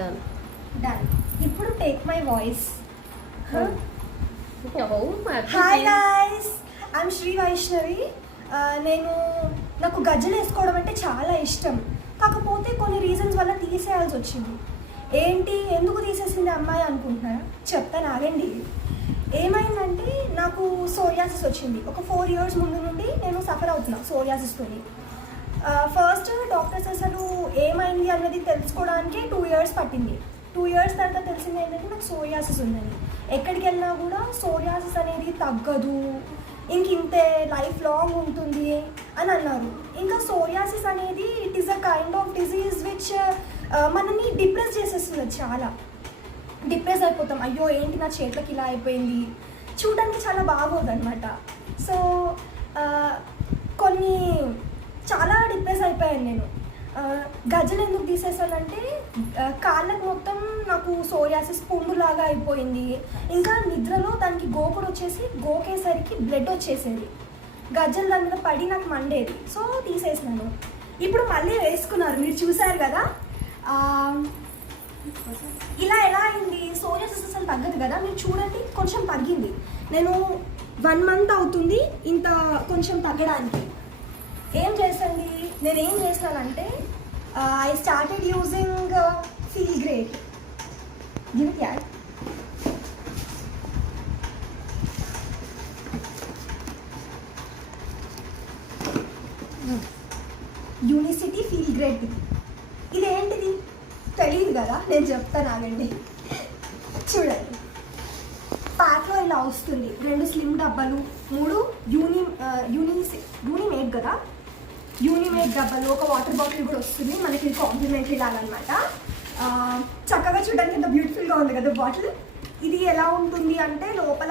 Done. ఇప్పుడు take my voice. Hi hi guys, I'm Shri Vaishnavi. నాకు గజ్జలు వేసుకోవడం అంటే చాలా ఇష్టం. కాకపోతే కొన్ని రీజన్స్ వల్ల తీసేయాల్సి వచ్చింది. ఏంటి, ఎందుకు తీసేసింది అమ్మాయి అనుకుంటున్నారా? చెప్తాను, ఆగండి. ఏమైందంటే నాకు సోరియాసిస్ వచ్చింది. ఒక 4 years ముందు నుండి నేను సఫర్ అవుతున్నా సోరియాసిస్తోని. ఫస్ట్ డాక్టర్స్ అసలు ఏమైంది అన్నది తెలుసుకోవడానికి 2 years పట్టింది. 2 years తర్వాత తెలిసింది ఏంటంటే నాకు సోరియాసిస్ ఉందని. ఎక్కడికి వెళ్ళినా కూడా సోరియాసిస్ అనేది తగ్గదు, ఇంతే లైఫ్ లాంగ్ ఉంటుంది అని అన్నారు. ఇంకా సోరియాసిస్ అనేది it is a kind of disease which మనల్ని డిప్రెస్ చేసేస్తుంది. చాలా డిప్రెస్ అయిపోతాం. అయ్యో ఏంటి నా చేతులకి ఇలా అయిపోయింది, చూడడానికి చాలా బాగోదు అనమాట. సో చాలా డిప్రెస్ అయిపోయాను నేను. గజ్జలు ఎందుకు తీసేసానంటే కాళ్ళకు మొత్తం నాకు సోరియాసిస్ పుండులాగా అయిపోయింది. ఇంకా నిద్రలో దానికి గోకుడు వచ్చేసి గోకేసరికి బ్లడ్ వచ్చేసేది. గజ్జలు దాని మీద పడి నాకు మండేది. సో తీసేసినాను. ఇప్పుడు మళ్ళీ వేసుకున్నారు, మీరు చూసారు కదా. ఇలా ఎలా అయింది, సోరియాసిస్ అసలు తగ్గదు కదా. మీరు చూడండి, కొంచెం తగ్గింది. నేను 1 month అవుతుంది ఇంత కొంచెం తగ్గడానికి. నేనేం చేస్తానంటే I started using feel great. Give it ad. Unicity feel great. ఇదేంటిది తెలియదు కదా, నేను చెప్తాను, ఆగండి. చూడండి, ప్యాక్లో ఇలా వస్తుంది. 2 స్లిమ్ డబ్బాలు, 3 యూనిమేట్ కదా, యూనిమేట్ డబ్బాలు, ఒక వాటర్ బాటిల్ కూడా వస్తుంది మనకి కాంప్లిమెంటరీ లాగా అనమాట. చక్కగా చూడడానికి ఎంత బ్యూటిఫుల్గా ఉంది కదా బాటిల్. ఇది ఎలా ఉంటుంది అంటే లోపల